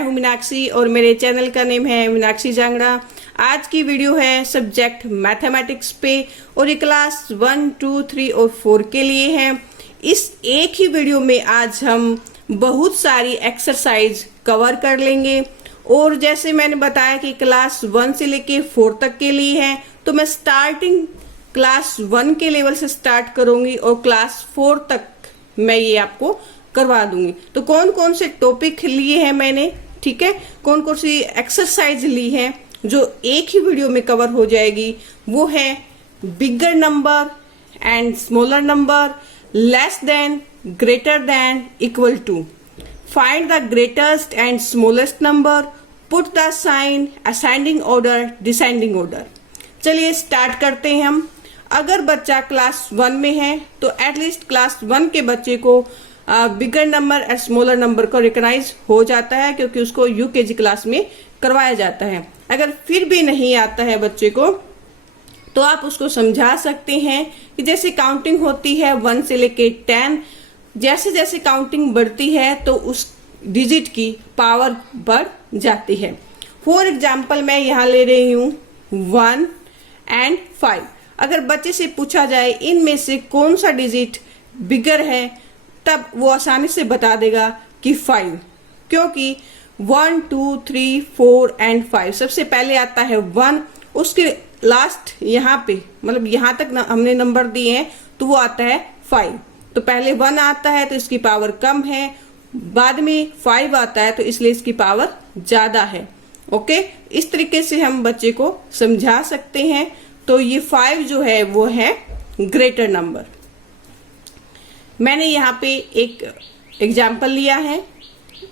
हूं मीनाक्षी और मेरे चैनल का नेम है मीनाक्षी जांगड़ा। आज की वीडियो है सब्जेक्ट मैथमेटिक्स पे और ये क्लास 1, 2, 3 और 4 के लिए है। इस एक ही वीडियो में आज हम बहुत सारी एक्सरसाइज कवर कर लेंगे और जैसे मैंने बताया कि क्लास 1 से लेके 4 तक के लिए है, तो मैं स्टार्टिंग क्लास 1 के लेवल से स्टार्ट करूंगी और क्लास 4 तक मैं ये आपको करवा दूंगी। तो कौन कौन से टॉपिक लिए हैं मैंने, ठीक है, कौन कौन सी एक्सरसाइज ली है जो एक ही वीडियो में कवर हो जाएगी, वो है bigger number and smaller number, less than, greater than, equal to, find the greatest and smallest number, put the sign, ascending order, descending order. चलिए स्टार्ट करते हैं हम। अगर बच्चा क्लास 1 में है तो एटलीस्ट क्लास 1 के बच्चे को बिगर नंबर और स्मॉलर नंबर को रिकॉग्नाइज हो जाता है, क्योंकि उसको यूकेजी क्लास में करवाया जाता है। अगर फिर भी नहीं आता है बच्चे को तो आप उसको समझा सकते हैं कि जैसे काउंटिंग होती है 1 से लेके 10, जैसे जैसे काउंटिंग बढ़ती है तो उस डिजिट की पावर बढ़ जाती है। फॉर एग्जाम्पल मैं यहाँ ले रही हूँ 1 एंड 5। अगर बच्चे से पूछा जाए इनमें से कौन सा डिजिट बिगर है, तब वो आसानी से बता देगा कि 5, क्योंकि 1, 2, 3, 4 एंड 5 सबसे पहले आता है 1, उसके लास्ट यहाँ पे मतलब यहाँ तक हमने नंबर दिए हैं तो वो आता है 5। तो पहले 1 आता है तो इसकी पावर कम है, बाद में 5 आता है तो इसलिए इसकी पावर ज्यादा है। ओके, इस तरीके से हम बच्चे को समझा सकते हैं। तो ये 5 जो है वो है ग्रेटर नंबर। मैंने यहाँ पे एक एग्जाम्पल लिया है,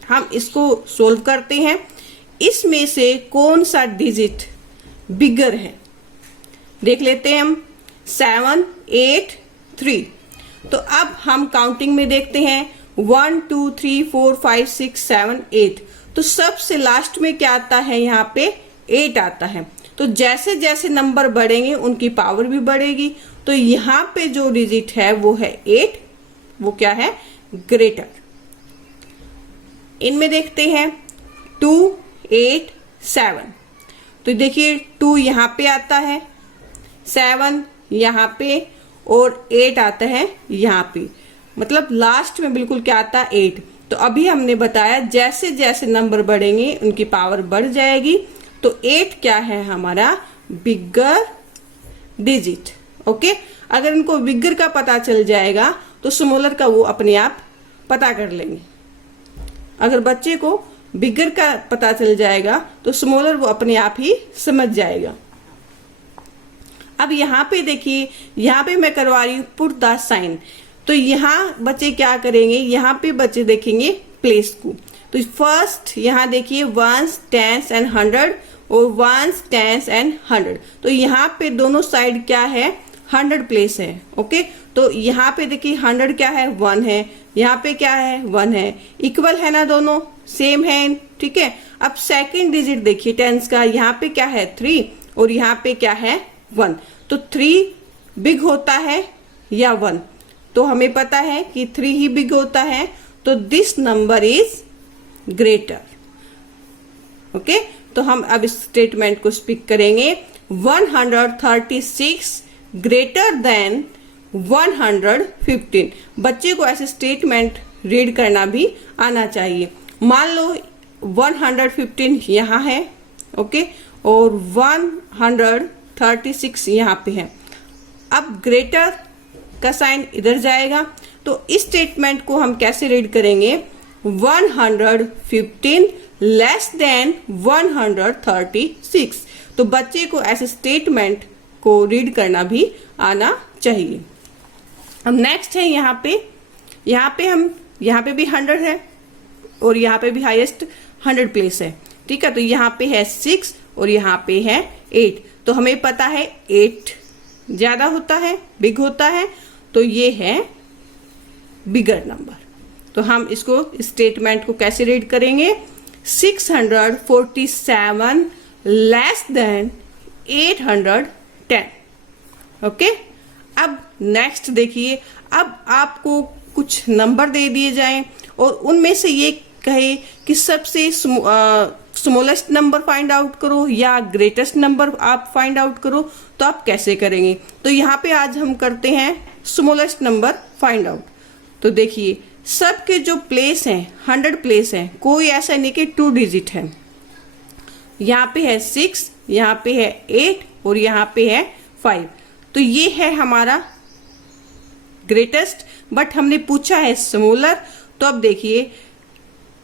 हम इसको सोल्व करते हैं। इसमें से कौन सा डिजिट बिगर है देख लेते हैं हम। 7, 8, 3। तो अब हम काउंटिंग में देखते हैं 1, 2, 3, 4, 5, 6, 7, 8। तो सबसे लास्ट में क्या आता है, यहाँ पे 8 आता है। तो जैसे जैसे नंबर बढ़ेंगे उनकी पावर भी बढ़ेगी। तो यहाँ पे जो डिजिट है वो है 8, वो क्या है, ग्रेटर। इनमें देखते हैं 2, 8, 7। तो देखिए 2 यहाँ पे आता है, 7 यहाँ पे और 8 आता है यहाँ पे, मतलब लास्ट में बिल्कुल क्या आता है, 8। तो अभी हमने बताया जैसे जैसे नंबर बढ़ेंगे उनकी पावर बढ़ जाएगी। तो 8 क्या है हमारा बिगर डिजिट। ओके, अगर इनको बिगर का पता चल जाएगा तो स्मॉलर का वो अपने आप पता कर लेंगे। अगर बच्चे को बिगर का पता चल जाएगा तो स्मॉलर वो अपने आप ही समझ जाएगा। अब यहाँ पे देखिए, यहाँ पे मैं करवा रही हूँ पुट द साइन। तो यहाँ बच्चे क्या करेंगे, यहाँ पे बच्चे देखेंगे प्लेस को। तो फर्स्ट यहाँ देखिए 1s, 10s एंड 100 और 1s, 10s एंड 100। तो यहाँ पे दोनों साइड क्या है, 100 प्लेस है। ओके, तो यहाँ पे देखिए 100 क्या है, 1 है, यहाँ पे क्या है, 1 है, इक्वल है ना, दोनों सेम है, ठीक है। अब सेकंड डिजिट देखिए 10s का, यहाँ पे क्या है 3 और यहाँ पे क्या है 1। तो 3 बिग होता है या 1, तो हमें पता है कि 3 ही बिग होता है, तो this number is greater. Okay, तो हम अब इस स्टेटमेंट को स्पीक करेंगे। 136 ग्रेटर देन 115। बच्चे को ऐसे स्टेटमेंट रीड करना भी आना चाहिए। मान लो 115 यहाँ है, ओके, और 136 यहाँ पे है। अब ग्रेटर का साइन इधर जाएगा, तो इस स्टेटमेंट को हम कैसे रीड करेंगे, 115 लेस देन 136। तो बच्चे को ऐसे स्टेटमेंट को रीड करना भी आना चाहिए। अब नेक्स्ट है यहाँ पे भी 100 है और यहाँ पे भी हाईएस्ट 100 प्लेस है, ठीक है। तो यहाँ पे है 6 और यहाँ पे है 8। तो हमें पता है 8 ज्यादा होता है, बिग होता है, तो ये है बिगर नंबर। तो हम इसको स्टेटमेंट को कैसे रीड करेंगे, 647 लेस देन 810। ओके, अब नेक्स्ट देखिए, अब आपको कुछ नंबर दे दिए जाएं और उनमें से ये कहे कि सबसे स्मॉलेस्ट नंबर फाइंड आउट करो या ग्रेटेस्ट नंबर आप फाइंड आउट करो, तो आप कैसे करेंगे? तो यहाँ पे आज हम करते हैं स्मॉलेस्ट नंबर फाइंड आउट। तो देखिए सबके जो प्लेस हैं 100 प्लेस हैं, कोई ऐसा नहीं कि 2 डिजिट है। यहाँ पे है 6, यहाँ पे है 8 और यहाँ पे है 5। तो ये है हमारा ग्रेटेस्ट, बट हमने पूछा है स्मॉलर। तो अब देखिए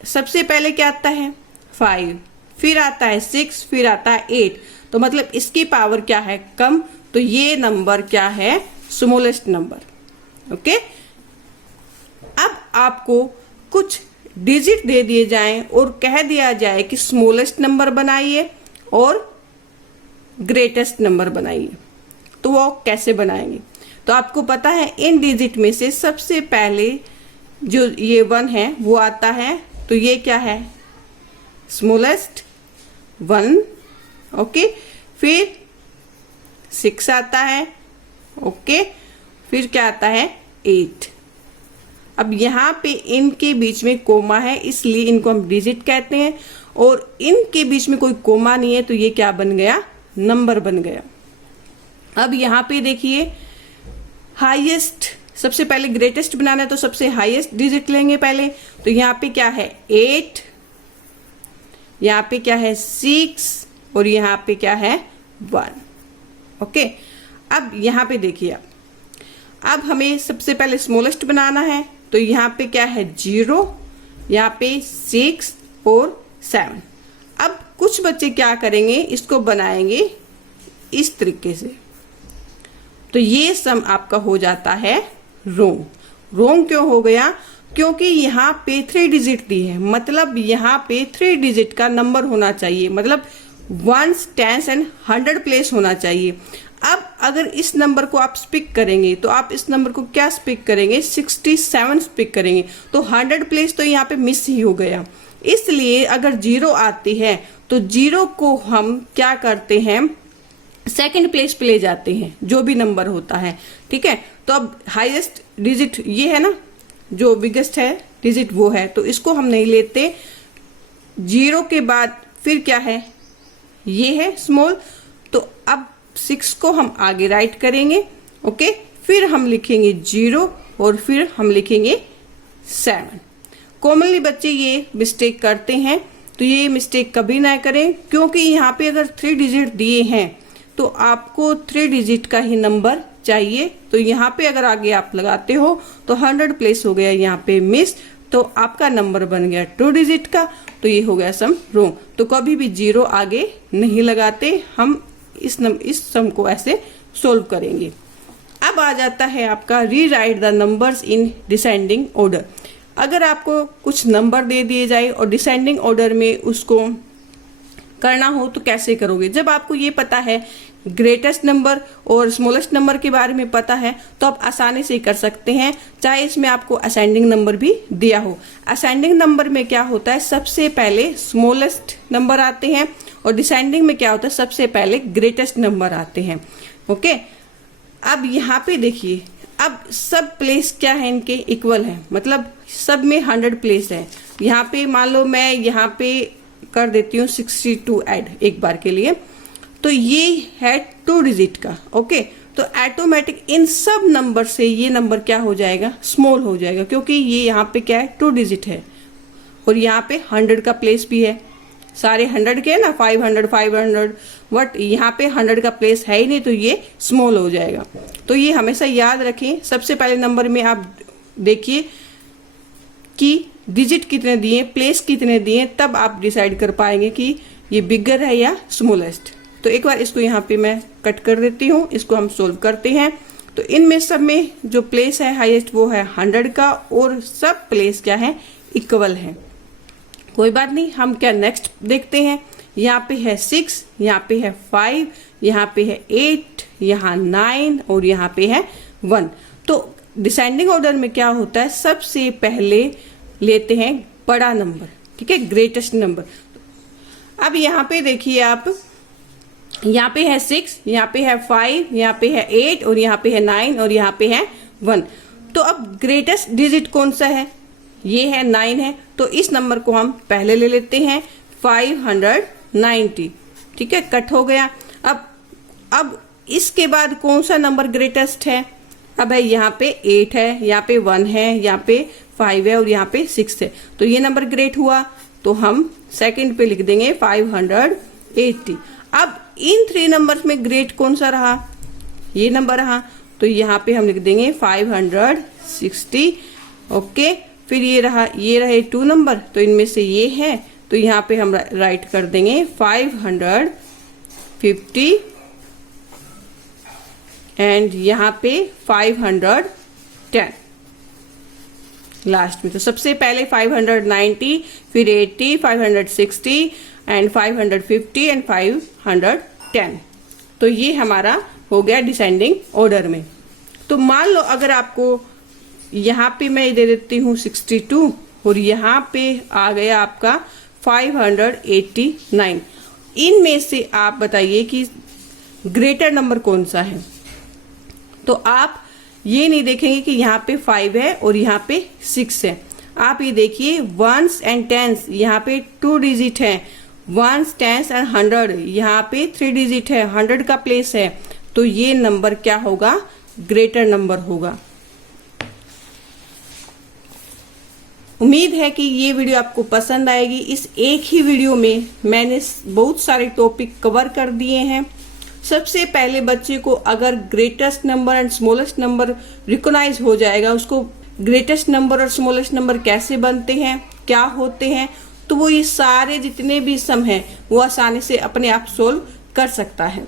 सबसे पहले क्या आता है 5, फिर आता है 6, फिर आता है 8। तो मतलब इसकी पावर क्या है? कम। तो ये नंबर क्या है? Smallest number. ओके, अब आपको कुछ डिजिट दे दिए जाएं और कह दिया जाए कि स्मॉलेस्ट नंबर बनाइए और ग्रेटेस्ट नंबर बनाइए, तो वो कैसे बनाएंगे? तो आपको पता है इन डिजिट में से सबसे पहले जो ये 1 है वो आता है, तो ये क्या है? स्मॉलेस्ट 1। ओके, फिर 6 आता है। ओके, फिर क्या आता है? 8। अब यहाँ पे इनके बीच में कोमा है, इसलिए इनको हम डिजिट कहते हैं, और इनके बीच में कोई कोमा नहीं है, तो ये क्या बन गया? नंबर बन गया। अब यहाँ पे देखिए हाईएस्ट, सबसे पहले ग्रेटेस्ट बनाना है तो सबसे हाईएस्ट डिजिट लेंगे पहले। तो यहाँ पे क्या है? 8, यहाँ पे क्या है? 6 और यहाँ पे क्या है? 1। ओके, अब यहाँ पे देखिए अब हमें सबसे पहले स्मॉलेस्ट बनाना है, तो यहाँ पे क्या है? 0, यहाँ पे 6 और 7। अब कुछ बच्चे क्या करेंगे? इसको बनाएंगे इस तरीके से, तो ये सम आपका हो जाता है रॉन्ग। रॉन्ग क्यों हो गया? क्योंकि यहाँ पे 3 डिजिट दी है, मतलब यहाँ पे 3 डिजिट का नंबर होना चाहिए, मतलब 1s, 10s एंड 100 प्लेस होना चाहिए। अब अगर इस नंबर को आप स्पिक करेंगे तो आप इस नंबर को क्या स्पिक करेंगे? 67 स्पिक करेंगे, तो 100 प्लेस तो यहाँ पे मिस ही हो गया। इसलिए अगर 0 आती है तो 0 को हम क्या करते हैं? सेकंड प्लेस पे ले जाते हैं, जो भी नंबर होता है। ठीक है, तो अब हाईएस्ट डिजिट ये है ना, जो बिगेस्ट है डिजिट वो है, तो इसको हम नहीं लेते। 0 के बाद फिर क्या है? ये है स्मॉल, तो अब 6 को हम आगे राइट करेंगे। ओके, फिर हम लिखेंगे 0 और फिर हम लिखेंगे 7। कॉमनली बच्चे ये मिस्टेक करते हैं, तो ये मिस्टेक कभी ना करें, क्योंकि यहाँ पे अगर 3 डिजिट दिए हैं तो आपको 3 डिजिट का ही नंबर चाहिए। तो यहाँ पे अगर आगे आप लगाते हो तो 100 प्लेस हो गया यहाँ पे मिस, तो आपका नंबर बन गया 2 डिजिट का, तो ये हो गया सम रॉन्ग। तो कभी भी 0 आगे नहीं लगाते, हम इस सम को ऐसे सोल्व करेंगे। अब आ जाता है आपका rewrite the numbers in descending order. अगर आपको कुछ नंबर दे दिए जाए और डिसेंडिंग ऑर्डर में उसको करना हो तो कैसे करोगे? जब आपको ये पता है ग्रेटेस्ट नंबर और स्मॉलेस्ट नंबर के बारे में पता है, तो आप आसानी से कर सकते हैं, चाहे इसमें आपको असेंडिंग नंबर भी दिया हो। असेंडिंग नंबर में क्या होता है? सबसे पहले स्मॉलेस्ट नंबर आते हैं, और डिसेंडिंग में क्या होता है? सबसे पहले ग्रेटेस्ट नंबर आते हैं। ओके, अब यहाँ पे देखिए, अब सब प्लेस क्या है? इनके इक्वल है, मतलब सब में 100 प्लेस है। यहाँ पे मान लो मैं यहाँ पे कर देती हूँ 62 ऐड एक बार के लिए, तो ये है 2 डिजिट का। ओके, तो ऑटोमेटिक इन सब नंबर से ये नंबर क्या हो जाएगा? स्मॉल हो जाएगा, क्योंकि ये यहाँ पे क्या है? 2 डिजिट है, और यहाँ पे 100 का प्लेस भी है। सारे 100 के है ना, 500 500, बट यहाँ पे 100 का प्लेस है ही नहीं, तो ये स्मॉल हो जाएगा। तो ये हमेशा याद रखें। सबसे पहले नंबर में आप देखिए कि डिजिट कितने दिए, प्लेस कितने दिए, तब आप डिसाइड कर पाएंगे कि ये बिगर है या स्मॉलेस्ट। तो एक बार इसको यहाँ पे मैं कट कर देती हूँ, इसको हम सोल्व करते हैं। तो इनमें सब में जो प्लेस है हाईएस्ट वो है 100 का, और सब प्लेस क्या है? इक्वल है। कोई बात नहीं, हम क्या नेक्स्ट देखते हैं। यहाँ पे है 6, यहाँ पे है 5, यहाँ पे है 8, यहाँ 9 और यहाँ पे है 1। तो डिसेंडिंग ऑर्डर में क्या होता है? सबसे पहले लेते हैं बड़ा नंबर, ठीक है, ग्रेटेस्ट नंबर। अब यहाँ पे देखिए आप, यहाँ पे है 6, यहाँ पे है 5, यहाँ पे है 8 और यहाँ पे है 9 और यहाँ पे है 1। तो अब ग्रेटेस्ट डिजिट कौन सा है? ये है 9 है, तो इस नंबर को हम पहले ले लेते हैं 590। ठीक है, कट हो गया। अब इसके बाद कौन सा नंबर ग्रेटेस्ट है? अब है यहाँ पे 8 है, यहाँ पे 1 है, यहाँ पे 5 है और यहाँ पे 6 है, तो ये नंबर ग्रेट हुआ, तो हम सेकंड पे लिख देंगे 580। अब इन 3 नंबर्स में ग्रेट कौन सा रहा? ये नंबर रहा, तो यहाँ पे हम लिख देंगे 560। ओके, फिर ये रहे 2 नंबर, तो इनमें से ये है, तो यहाँ पे हम राइट कर देंगे 550 एंड यहाँ पे 510 लास्ट में। तो सबसे पहले 590, फिर 80, 560 एंड 550 एंड 510। तो ये हमारा हो गया डिसेंडिंग ऑर्डर में। तो मान लो अगर आपको यहाँ पे मैं दे देती हूँ 62 और यहाँ पे आ गया आपका 589, इनमें से आप बताइए कि ग्रेटर नंबर कौन सा है? तो आप ये नहीं देखेंगे कि यहाँ पे 5 है और यहाँ पे 6 है, आप ये देखिए वंस एंड टेंस, यहाँ पे 2 डिजिट है, वंस टेंस एंड 100 यहाँ पे 3 डिजिट है, 100 का प्लेस है, तो ये नंबर क्या होगा? ग्रेटर नंबर होगा। उम्मीद है कि ये वीडियो आपको पसंद आएगी। इस एक ही वीडियो में मैंने बहुत सारे टॉपिक कवर कर दिए हैं। सबसे पहले बच्चे को अगर greatest number and smallest number recognise हो जाएगा, उसको ग्रेटेस्ट नंबर और स्मॉलेस्ट नंबर कैसे बनते हैं, क्या होते हैं, तो वो ये सारे जितने भी सम हैं वो आसानी से अपने आप सोल्व कर सकता है।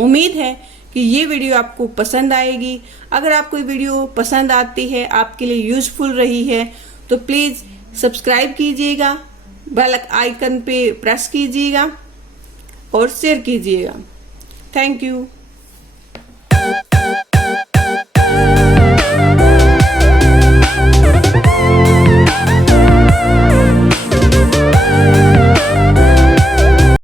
उम्मीद है कि ये वीडियो आपको पसंद आएगी। अगर आपको ये वीडियो पसंद आती है, आपके लिए यूजफुल रही है, तो प्लीज़ सब्सक्राइब कीजिएगा, बेल आइकन पे प्रेस कीजिएगा और शेयर कीजिएगा। Thank you.